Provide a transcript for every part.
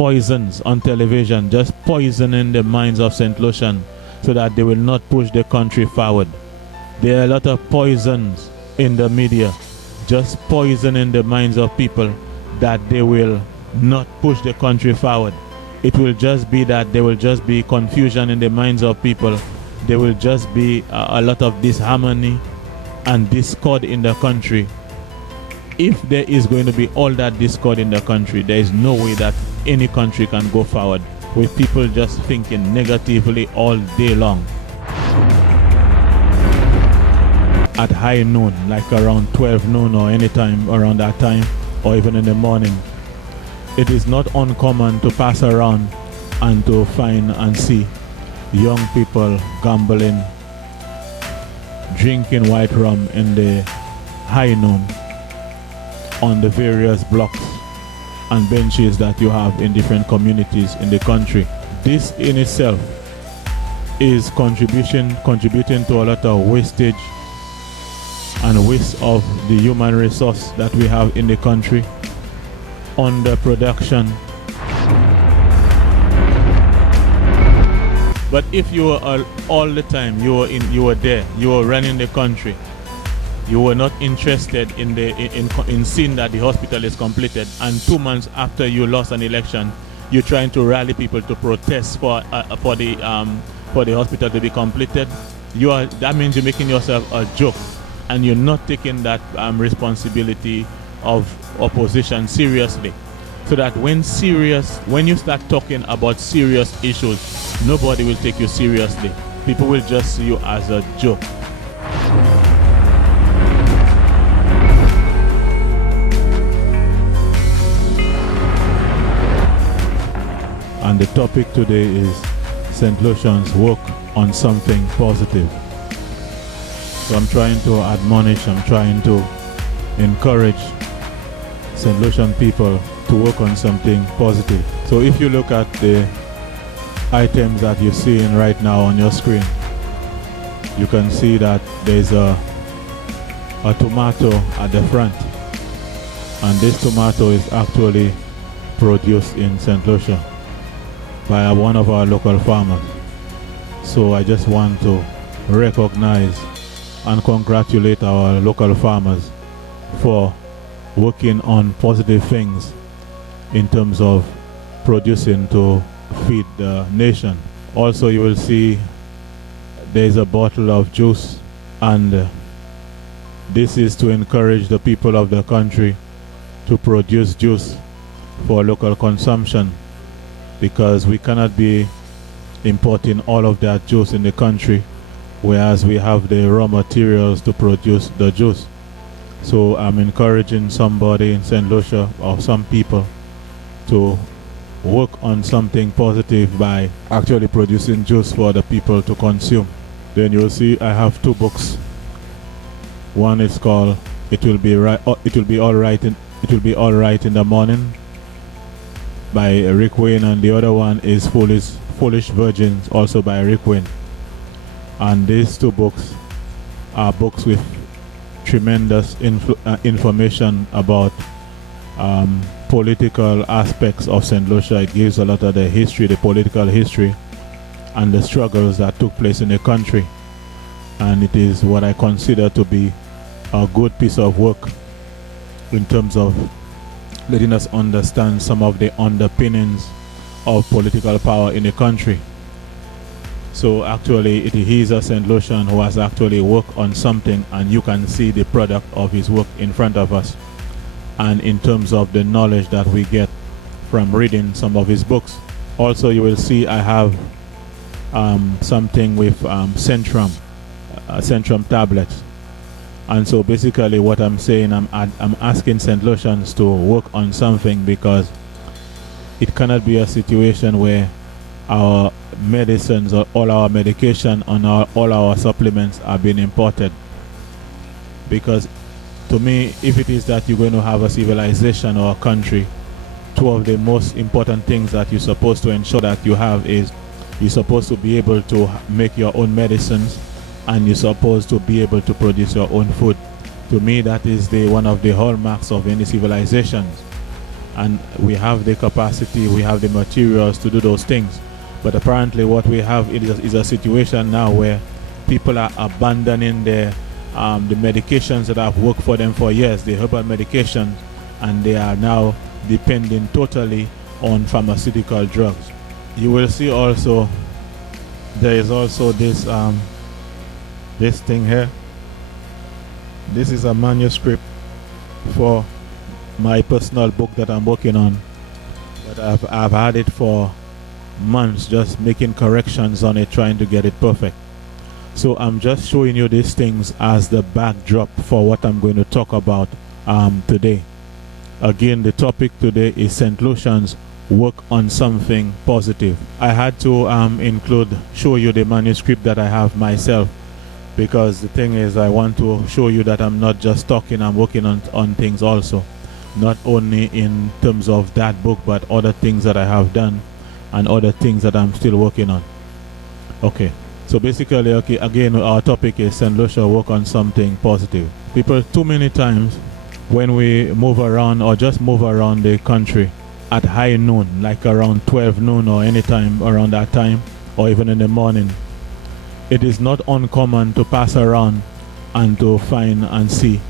poisons on television, just poisoning the minds of St. Lucian so that they will not push the country forward. There are a lot of poisons in the media, just poisoning the minds of people that they will not push the country forward. It will just be that there will just be confusion in the minds of people. There will just be a lot of disharmony and discord in the country. If there is going to be all that discord in the country, there is no way that any country can go forward with people just thinking negatively all day long. At high noon, like around 12 noon or any time around that time, or even in the morning, it is not uncommon to pass around and to find and see young people gambling, drinking white rum in the high noon on the various blocks and benches that you have in different communities in the country. This in itself is contributing to a lot of wastage and waste of the human resource that we have in the country, underproduction. But if you were all the time, you were there, you were running the country, you were not interested in seeing that the hospital is completed, and 2 months after you lost an election, you're trying to rally people to protest for the hospital to be completed, that means you're making yourself a joke, and you're not taking that responsibility of opposition seriously. So that when you start talking about serious issues, nobody will take you seriously. People will just see you as a joke. And the topic today is St. Lucian's work on something positive. So I'm trying to admonish, I'm trying to encourage St. Lucian people to work on something positive. So if you look at the items that you're seeing right now on your screen, you can see that there's a tomato at the front, and this tomato is actually produced in St. Lucia by one of our local farmers. So I just want to recognize and congratulate our local farmers for working on positive things in terms of producing to feed the nation. Also, you will see there's a bottle of juice, and this is to encourage the people of the country to produce juice for local consumption, because we cannot be importing all of that juice in the country, whereas we have the raw materials to produce the juice. So I'm encouraging somebody in St. Lucia, or some people, to work on something positive by actually producing juice for the people to consume. Then you'll see I have 2 books. One is called It Will Be All Right in the Morning by Rick Wayne, and the other one is Foolish Virgins, also by Rick Wayne. And these 2 books are books with tremendous information about political aspects of St. Lucia. It gives a lot of the history, the political history, and the struggles that took place in the country. And it is what I consider to be a good piece of work in terms of letting us understand some of the underpinnings of political power in the country. So actually he is a St. Lucian who has actually worked on something, and you can see the product of his work in front of us. And in terms of the knowledge that we get from reading some of his books. Also, you will see I have something with Centrum tablets. And so basically what I'm saying, I'm asking St. Lucians to work on something, because it cannot be a situation where our medicines or all our medication and all our supplements are being imported. Because to me, if it is that you're going to have a civilization or a country, 2 of the most important things that you're supposed to ensure that you have is you're supposed to be able to make your own medicines, and you're supposed to be able to produce your own food. To me, that is one of the hallmarks of any civilizations. and we have the capacity, we have the materials to do those things. But apparently what we have is a situation now where people are abandoning the medications that have worked for them for years, the herbal medications, and they are now depending totally on pharmaceutical drugs. You will see also there is also this this thing here. This is a manuscript for my personal book that I'm working on, but I've had it for months, just making corrections on it, trying to get it perfect. So I'm just showing you these things as the backdrop for what I'm going to talk about today. Again, the topic today is St. Lucians work on something positive. I had to show you the manuscript that I have myself, because the thing is, I want to show you that I'm not just talking, I'm working on things also, not only in terms of that book, but other things that I have done and other things that I'm still working on. Okay, so basically, okay, again, our topic is St. Lucia work on something positive. People, too many times when we move around or just move around the country at high noon, like around 12 noon or any time around that time, or even in the morning, it is not uncommon to pass around and to find and see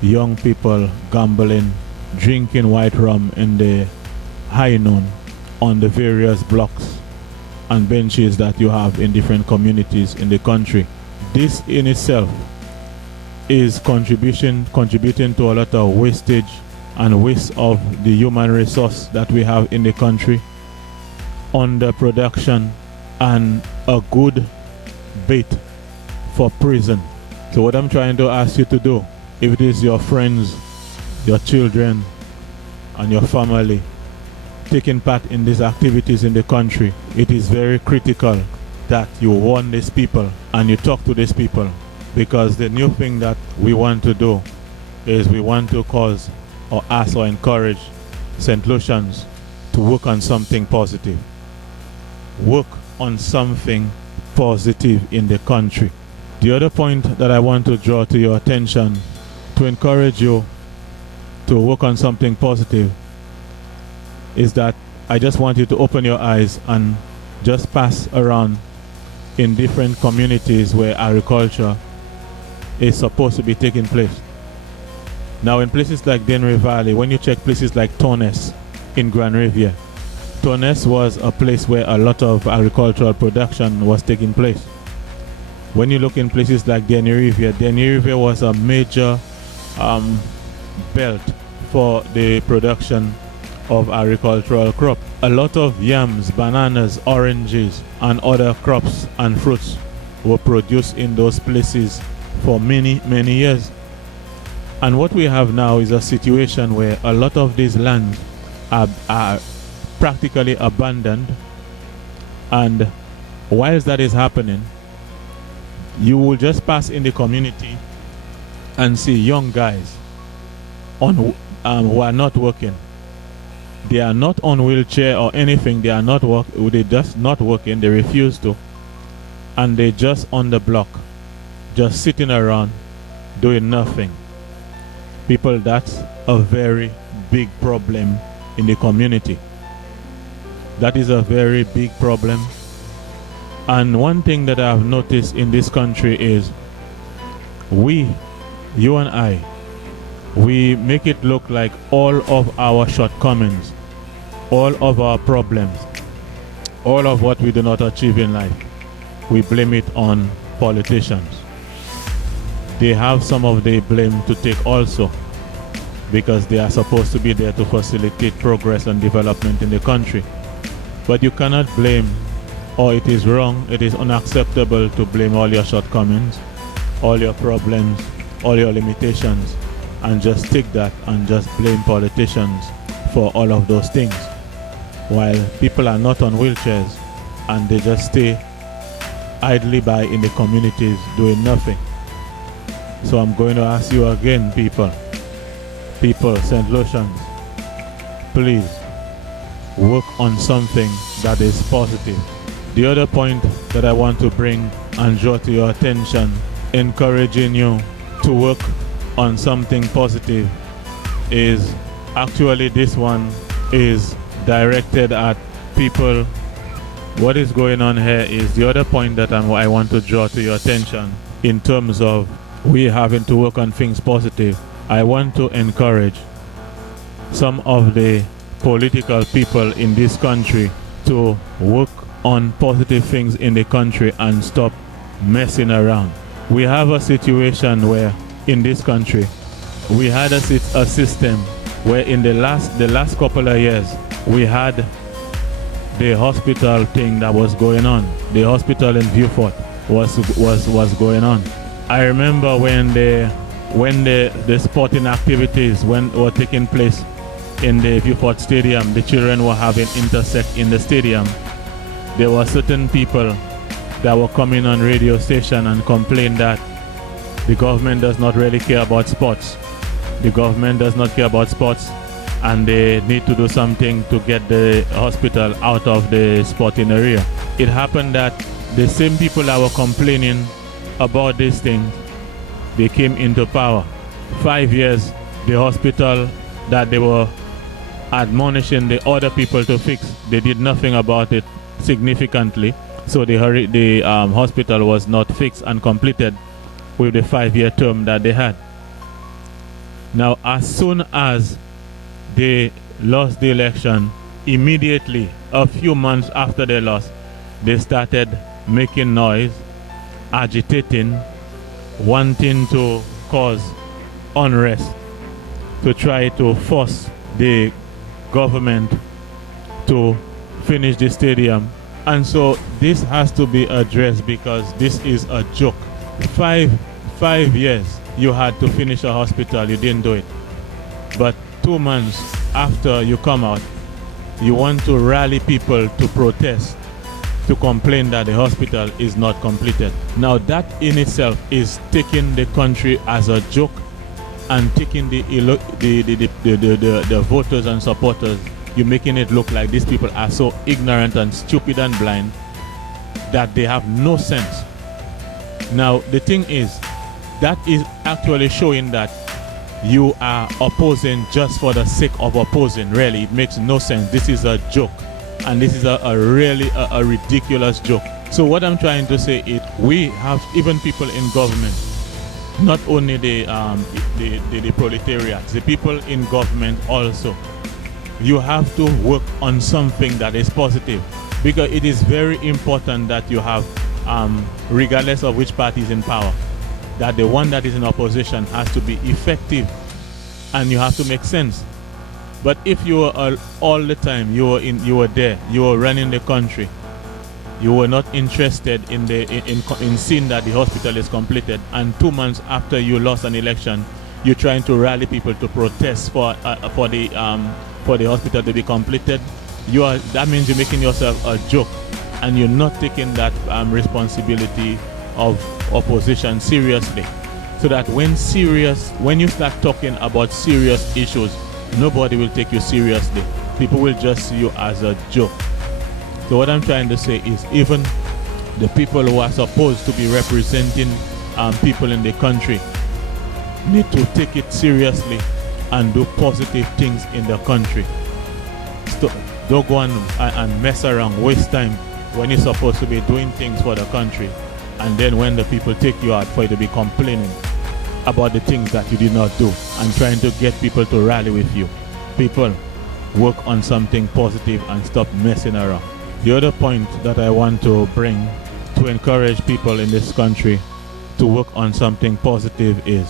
young people gambling, drinking white rum in the high noon on the various blocks and benches that you have in different communities in the country. This in itself is contributing to a lot of wastage and waste of the human resource that we have in the country, underproduction, and a good bait for prison. So what I'm trying to ask you to do, if it is your friends, your children, and your family taking part in these activities in the country, it is very critical that you warn these people and you talk to these people, because the new thing that we want to do is we want to cause or ask or encourage St. Lucians to work on something positive. Work on something positive in the country. The other point that I want to draw to your attention to encourage you to work on something positive is that I just want you to open your eyes and just pass around in different communities where agriculture is supposed to be taking place. Now in places like Dennery Valley, when you check places like Tornes in Grand Riviere, Tornes was a place where a lot of agricultural production was taking place. When you look in places like Dennery Riviere was a major belt for the production of agricultural crop. A lot of yams, bananas, oranges, and other crops and fruits were produced in those places for many, many years. And what we have now is a situation where a lot of these lands are practically abandoned, and whilst that is happening, you will just pass in the community and see young guys who are not working. They are not on wheelchair or anything. They are not they just not working. They refuse to, and they just on the block, just sitting around doing nothing. People, that's a very big problem in the community. That is a very big problem. And one thing that I've noticed in this country is you and I, we make it look like all of our shortcomings, all of our problems, all of what we do not achieve in life, we blame it on politicians. They have some of the blame to take also, because they are supposed to be there to facilitate progress and development in the country. But you cannot blame, or it is wrong, it is unacceptable to blame all your shortcomings, all your problems, all your limitations, and just take that and just blame politicians for all of those things, while people are not on wheelchairs and they just stay idly by in the communities doing nothing. So I'm going to ask you again, people, St. Lucians, please work on something that is positive. The other point that I want to bring and draw to your attention, encouraging you to work on something positive, is actually this one is directed at people. What is going on here is the other point that I want to draw to your attention in terms of we having to work on things positive. I want to encourage some of the political people in this country to work on positive things in the country and stop messing around. We have a situation where in this country we had a system where in the last couple of years we had the hospital thing that was going on. The hospital in Beaufort was going on. I remember when the sporting activities were taking place in the Beaufort Stadium, the children were having intersect in the stadium. There were certain people that were coming on radio station and complain that the government does not really care about sports. The government does not care about sports, and they need to do something to get the hospital out of the sporting area. It happened that the same people that were complaining about these things, they came into power. 5 years, the hospital that they were admonishing the other people to fix, they did nothing about it significantly. So the hospital was not fixed and completed with the 5-year term that they had. Now, as soon as they lost the election, immediately, a few months after they lost, they started making noise, agitating, wanting to cause unrest, to try to force the government to finish the stadium. And so this has to be addressed because this is a joke. Five years you had to finish a hospital, you didn't do it. But 2 months after you come out, you want to rally people to protest, to complain that the hospital is not completed. Now that in itself is taking the country as a joke and taking the voters and supporters. You're making it look like these people are so ignorant and stupid and blind that they have no sense. Now the thing is, that is actually showing that you are opposing just for the sake of opposing. Really, it makes no sense. This is a joke, and this is a really ridiculous joke. So what I'm trying to say is, we have even people in government, not only the proletariat, the people in government also. You have to work on something that is positive, because it is very important that you have, regardless of which party is in power, that the one that is in opposition has to be effective, and you have to make sense. But if you were all the time, you were there, you were running the country, you were not interested in seeing that the hospital is completed, and 2 months after you lost an election, you're trying to rally people to protest for the hospital to be completed, that means you're making yourself a joke, and you're not taking that responsibility of opposition seriously. So that when you start talking about serious issues, nobody will take you seriously. People will just see you as a joke. So what I'm trying to say is, even the people who are supposed to be representing people in the country need to take it seriously and do positive things in the country. So don't go and mess around, waste time when you're supposed to be doing things for the country. And then when the people take you out for you to be complaining about the things that you did not do and trying to get people to rally with you. People, work on something positive and stop messing around. The other point that I want to bring to encourage people in this country to work on something positive is,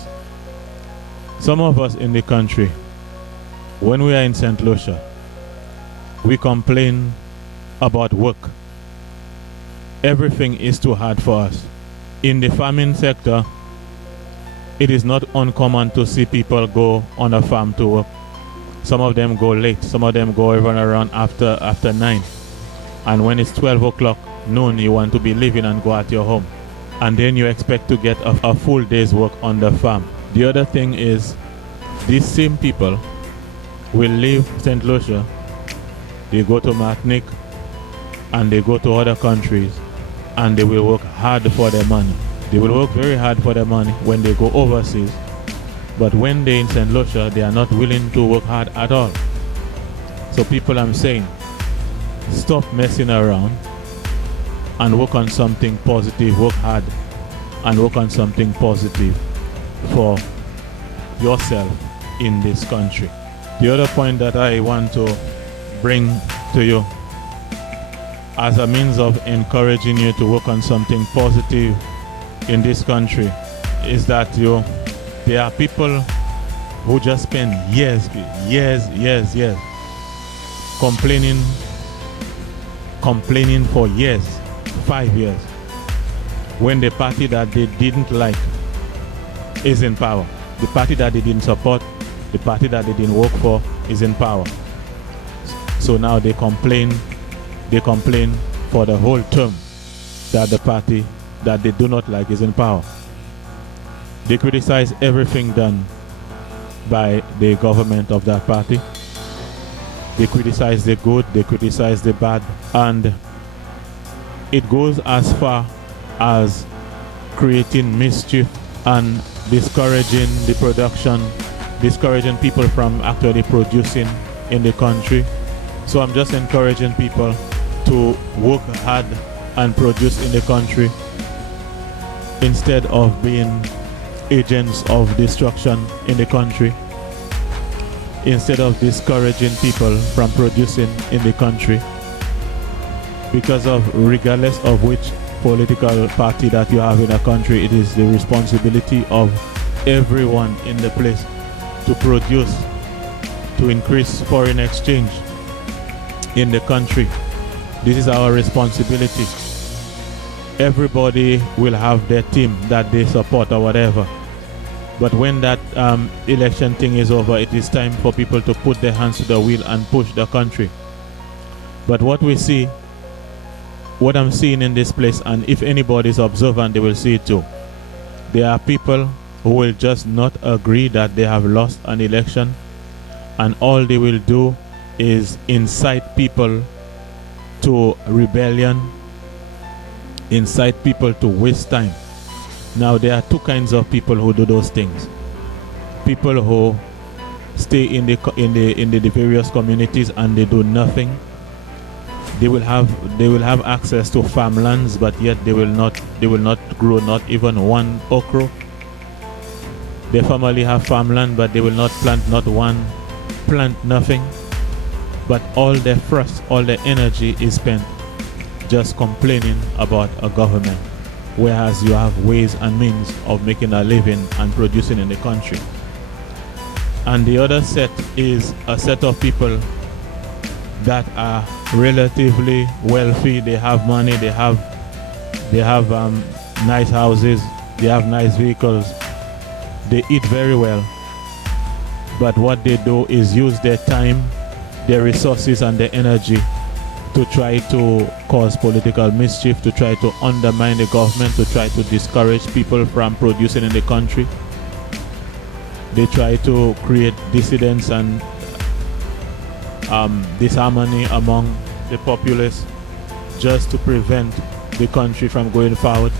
some of us in the country, when we are in St Lucia, we complain about work. Everything is too hard for us. In the farming sector, it is not uncommon to see people go on a farm to work. Some of them go late, some of them go even around after 9. And when it's 12 o'clock, noon, you want to be leaving and go at your home. And then you expect to get a full day's work on the farm. The other thing is, these same people will leave St Lucia, they go to Martinique, and they go to other countries, and they will work hard for their money. They will work very hard for their money when they go overseas, but when they're in St Lucia, they are not willing to work hard at all. So people, I'm saying, stop messing around and work on something positive, work hard and work on something positive for yourself in this country. The other point that I want to bring to you as a means of encouraging you to work on something positive in this country is that there are people who just spend years complaining for years, 5 years, when the party that they didn't like is in power. The party that they didn't support, the party that they didn't work for is in power. So now they complain for the whole term that the party that they do not like is in power. They criticize everything done by the government of that party. They criticize the good, they criticize the bad, and it goes as far as creating mischief and discouraging the production, discouraging people from actually producing in the country. So I'm just encouraging people to work hard and produce in the country instead of being agents of destruction in the country, instead of discouraging people from producing in the country, because of, regardless of which political party that you have in a country, it is the responsibility of everyone in the place to produce, to increase foreign exchange in the country. This is our responsibility. Everybody will have their team that they support or whatever, but when that election thing is over, it is time for people to put their hands to the wheel and push the country. But what we see, what I'm seeing in this place, and if anybody is observant, they will see it too. There are people who will just not agree that they have lost an election, and all they will do is incite people to rebellion, incite people to waste time. Now there are two kinds of people who do those things. People who stay in the various communities and they do nothing. They will have access to farmlands, but yet they will not grow not even one okra. Their family have farmland, but they will not plant nothing. But all their thrust, all their energy is spent just complaining about a government, whereas you have ways and means of making a living and producing in the country. And the other set is a set of people that are relatively wealthy. They have money, they have nice houses, they have nice vehicles, they eat very well, but what they do is use their time, their resources and their energy to try to cause political mischief, to try to undermine the government, to try to discourage people from producing in the country. They try to create dissidence and disharmony among the populace just to prevent the country from going forward.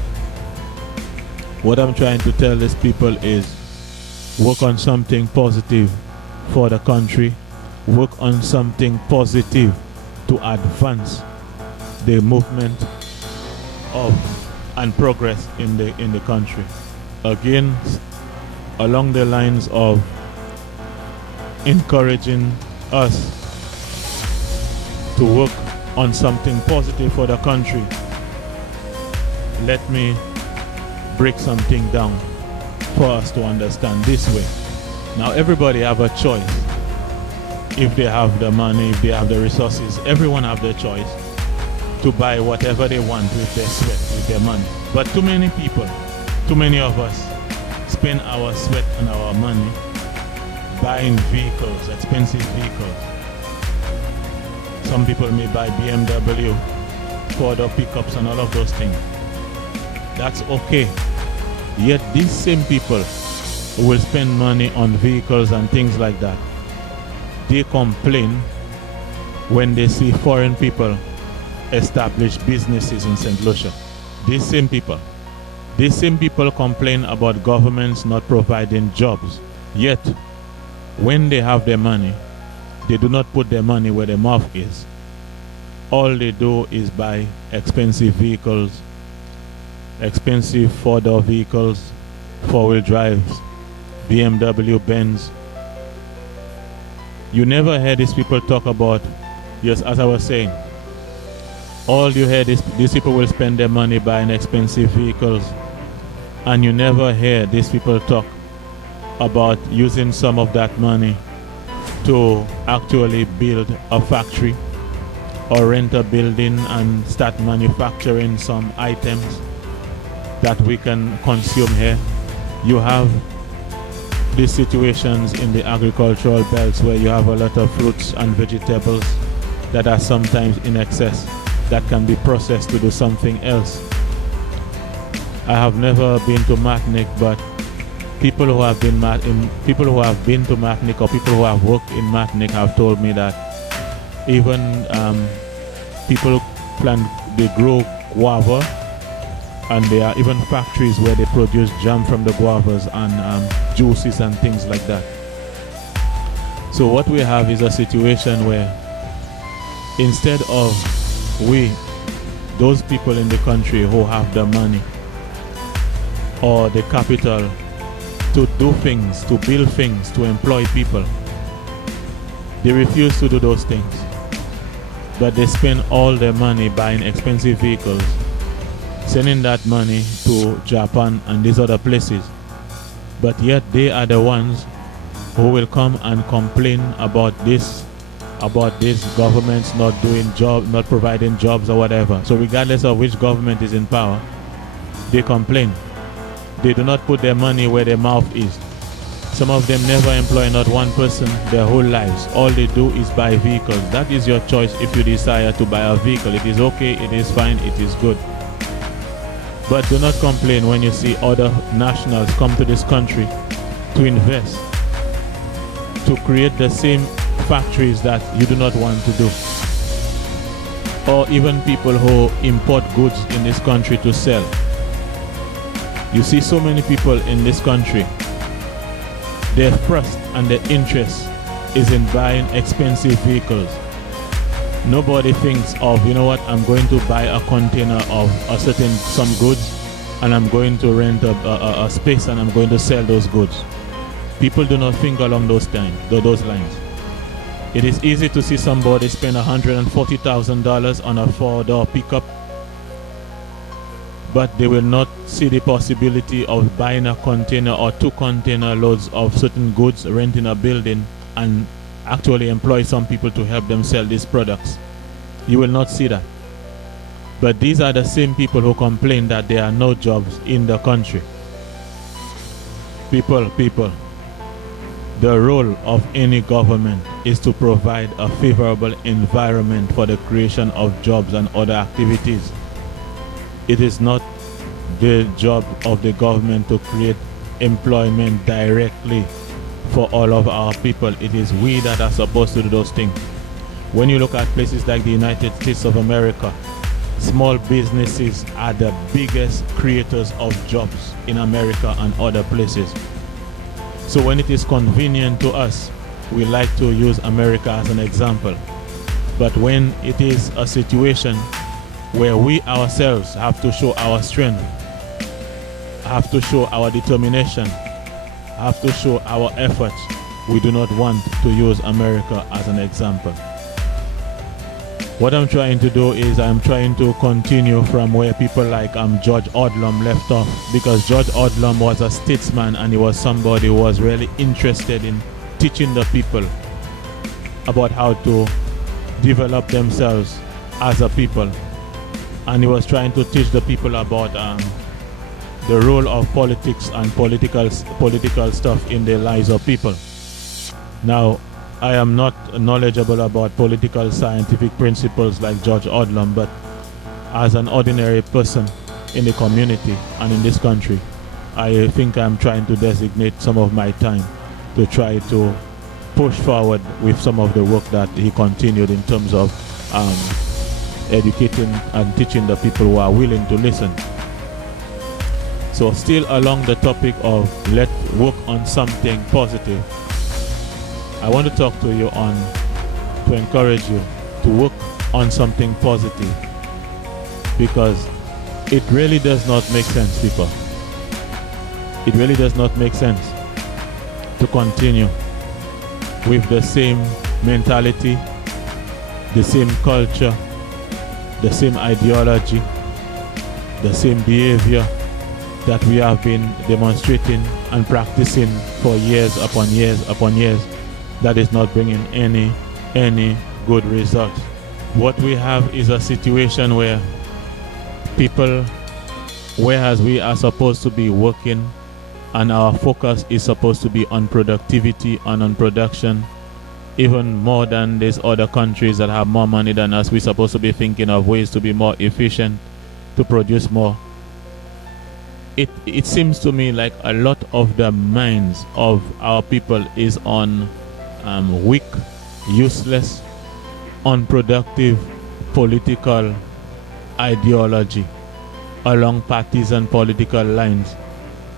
What I'm trying to tell these people is work on something positive for the country, work on something positive to advance the movement of and progress in the country. Again, along the lines of encouraging us to work on something positive for the country, let me break something down for us to understand this way. Now everybody have a choice. If they have the money, if they have the resources, everyone have the choice to buy whatever they want with their sweat, with their money. But too many people, too many of us spend our sweat and our money buying vehicles, expensive vehicles. Some people may buy BMW, Ford pickups and all of those things. That's okay. Yet these same people who will spend money on vehicles and things like that, they complain when they see foreign people establish businesses in St. Lucia. These same people complain about governments not providing jobs. Yet, when they have their money, They do not put their money where their mouth is. All they do is buy expensive vehicles, expensive four-door vehicles, four-wheel drives, BMW, Benz. You never hear these people talk about, yes, as I was saying, all you hear is these people will spend their money buying expensive vehicles, and you never hear these people talk about using some of that money to actually build a factory or rent a building and start manufacturing some items that we can consume here. You have these situations in the agricultural belts where you have a lot of fruits and vegetables that are sometimes in excess that can be processed to do something else. I have never been to Martinique, but people who have been to Martinique or people who have worked in Martinique have told me that even people they grow guava, and there are even factories where they produce jam from the guavas and juices and things like that. So what we have is a situation where instead of those people in the country who have the money or the capital to do things, to build things, to employ people, they refuse to do those things. But they spend all their money buying expensive vehicles, sending that money to Japan and these other places. But yet they are the ones who will come and complain about this government's not providing jobs or whatever. So regardless of which government is in power, they complain. They do not put their money where their mouth is. Some of them never employ not one person their whole lives. All they do is buy vehicles. That is your choice if you desire to buy a vehicle. It is okay, it is fine, it is good. But do not complain when you see other nationals come to this country to invest, to create the same factories that you do not want to do. Or even people who import goods in this country to sell. You see so many people in this country, their thrust and their interest is in buying expensive vehicles. Nobody thinks of, you know what, I'm going to buy a container of some goods and I'm going to rent a space and I'm going to sell those goods. People do not think along those lines. It is easy to see somebody spend $140,000 on a four-door pickup, but they will not see the possibility of buying a container or two container loads of certain goods, renting a building, and actually employ some people to help them sell these products. You will not see that. But these are the same people who complain that there are no jobs in the country. People, the role of any government is to provide a favorable environment for the creation of jobs and other activities. It is not the job of the government to create employment directly for all of our people. It is we that are supposed to do those things. When you look at places like the United States of America, small businesses are the biggest creators of jobs in America and other places. So when it is convenient to us, we like to use America as an example. But when it is a situation where we ourselves have to show our strength, have to show our determination, have to show our efforts, we do not want to use America as an example. What I'm trying to do is I'm trying to continue from where people like George Odlum left off, because George Odlum was a statesman and he was somebody who was really interested in teaching the people about how to develop themselves as a people. And he was trying to teach the people about the role of politics and political stuff in the lives of people. Now, I am not knowledgeable about political scientific principles like George Odlum, but as an ordinary person in the community and in this country, I think I'm trying to designate some of my time to try to push forward with some of the work that he continued in terms of educating and teaching the people who are willing to listen. So still along the topic of let's work on something positive, I want to talk to you on to encourage you to work on something positive, because it really does not make sense, people. It really does not make sense to continue with the same mentality, the same culture, the same ideology, the same behavior that we have been demonstrating and practicing for years upon years upon years, that is not bringing any good results. What we have is a situation where people, whereas we are supposed to be working and our focus is supposed to be on productivity and on production, even more than these other countries that have more money than us, we're supposed to be thinking of ways to be more efficient, to produce more. It seems to me like a lot of the minds of our people is on weak, useless, unproductive political ideology along parties and political lines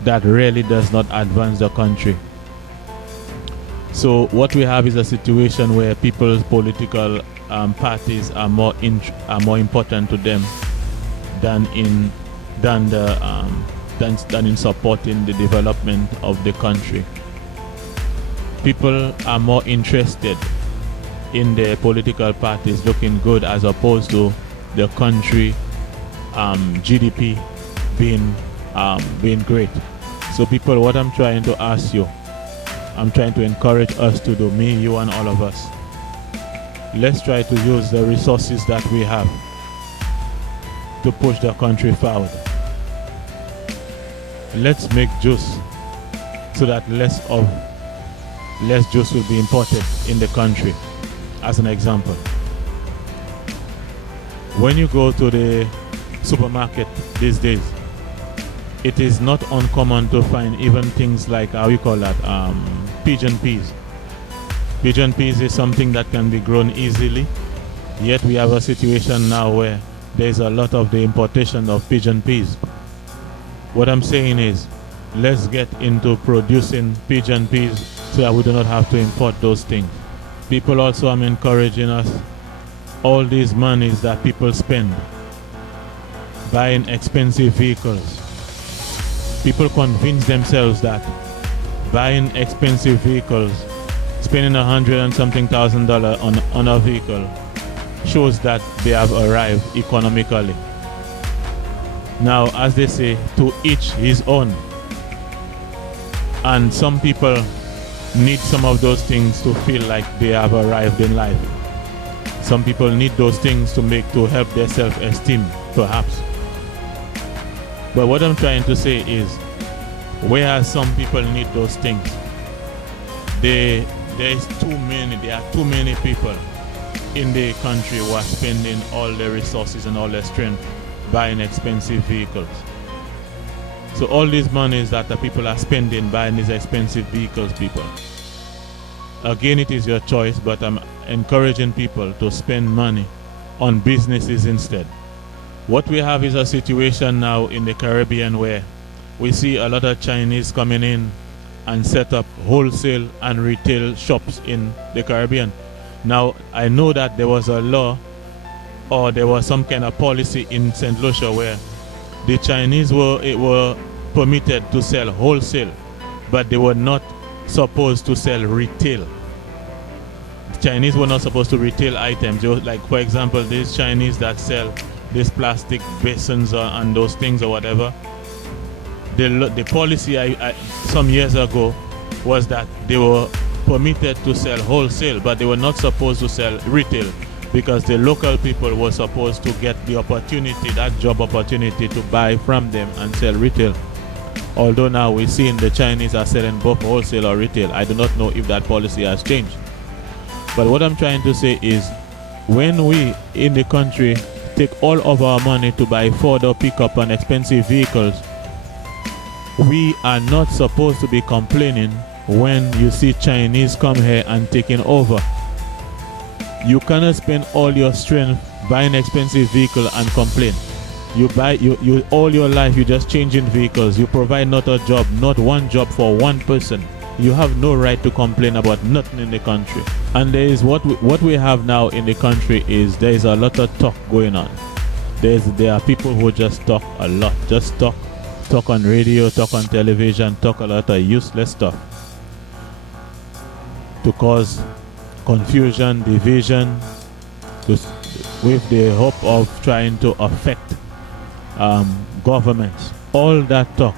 that really does not advance the country. So what we have is a situation where people's political parties are more important to them than in supporting the development of the country. People are more interested in their political parties looking good as opposed to the country GDP being great. So people, what I'm trying to ask you, I'm trying to encourage us to do, me, you, and all of us. Let's try to use the resources that we have to push the country forward. Let's make juice so that less juice will be imported in the country. As an example, when you go to the supermarket these days, it is not uncommon to find even things like, how you call that, pigeon peas. Pigeon peas is something that can be grown easily, yet we have a situation now where there's a lot of the importation of pigeon peas. What I'm saying is, let's get into producing pigeon peas so that we do not have to import those things. People also are encouraging us, all these monies that people spend buying expensive vehicles. People convince themselves that buying expensive vehicles, spending $100 and something thousand on a vehicle, shows that they have arrived economically. Now, as they say, to each his own. And some people need some of those things to feel like they have arrived in life. Some people need those things to help their self-esteem, perhaps. But what I'm trying to say is, whereas some people need those things, there are too many people in the country who are spending all their resources and all their strength buying expensive vehicles. So all these monies that the people are spending buying these expensive vehicles, people, again, it is your choice, but I'm encouraging people to spend money on businesses instead. What we have is a situation now in the Caribbean where we see a lot of Chinese coming in and set up wholesale and retail shops in the Caribbean. Now, I know that there was a law or there was some kind of policy in St Lucia where the Chinese were permitted to sell wholesale, but they were not supposed to sell retail. The Chinese were not supposed to retail items. Like, for example, these Chinese that sell these plastic basins and those things or whatever. The policy some years ago was that they were permitted to sell wholesale, but they were not supposed to sell retail, because the local people were supposed to get the opportunity, that job opportunity, to buy from them and sell retail. Although now we're seeing the Chinese are selling both wholesale or retail. I do not know if that policy has changed. But what I'm trying to say is, when we in the country take all of our money to buy Ford or pickup and expensive vehicles, we are not supposed to be complaining when you see Chinese come here and taking over. You cannot spend all your strength buying expensive vehicle and complain. You all your life you just changing vehicles. You provide not one job for one person. You have no right to complain about nothing in the country. And there is what we have now in the country is there is a lot of talk going on. There are people who just talk a lot, just talk on radio, talk on television, talk a lot of useless stuff to cause confusion, division, with the hope of trying to affect governments. All that talk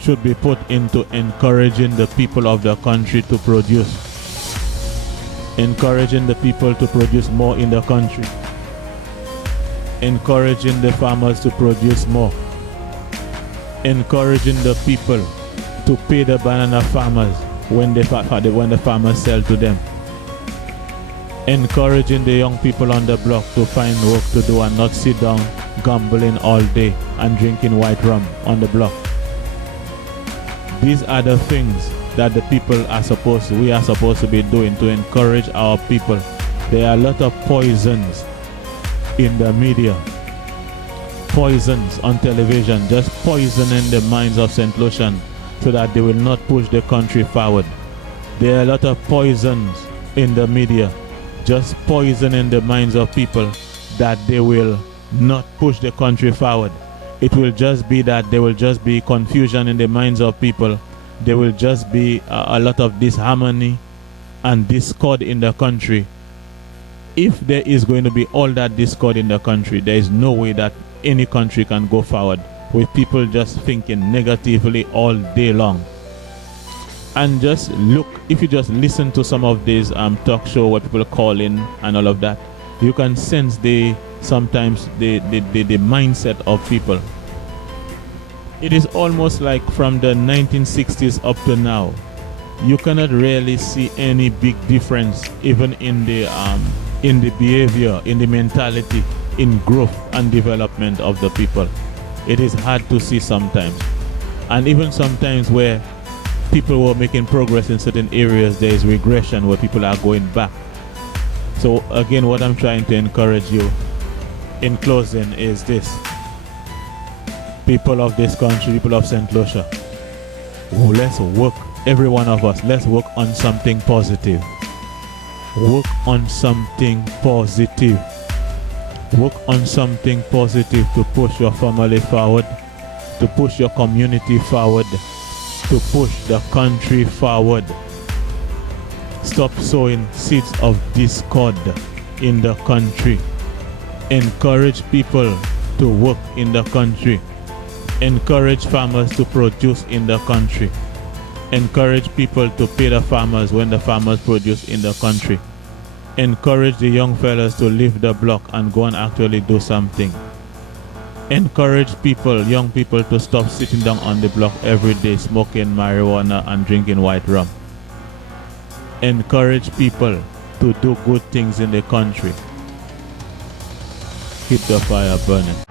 should be put into encouraging the people of the country to produce, encouraging the people to produce more in the country, encouraging the farmers to produce more, encouraging the people to pay the banana farmers when the farmers sell to them, encouraging the young people on the block to find work to do and not sit down gambling all day and drinking white rum on the block. These are the things that we are supposed to be doing to encourage our people. There are a lot of poisons in the media, poisons on television, just poisoning the minds of St. Lucian so that they will not push the country forward. There are a lot of poisons in the media, just poisoning the minds of people that they will not push the country forward. It will just be that there will just be confusion in the minds of people. There will just be a lot of disharmony and discord in the country. If there is going to be all that discord in the country, there is no way that any country can go forward with people just thinking negatively all day long. And just look, if you just listen to some of these talk show where people call in and all of that, you can sense sometimes the mindset of people. It is almost like from the 1960s up to now, you cannot really see any big difference even in the behavior, in the mentality, in growth and development of the people. It is hard to see sometimes. And even sometimes where people were making progress in certain areas, there is regression where people are going back. So again, what I'm trying to encourage you in closing is this. People of this country, people of St. Lucia, let's work, every one of us, let's work on something positive. Work on something positive. Work on something positive to push your family forward, to push your community forward, to push the country forward. Stop sowing seeds of discord in the country. Encourage people to work in the country. Encourage farmers to produce in the country. Encourage people to pay the farmers when the farmers produce in the country. Encourage the young fellas to leave the block and go and actually do something. Encourage people, young people, to stop sitting down on the block every day smoking marijuana and drinking white rum. Encourage people to do good things in the country. Keep the fire burning.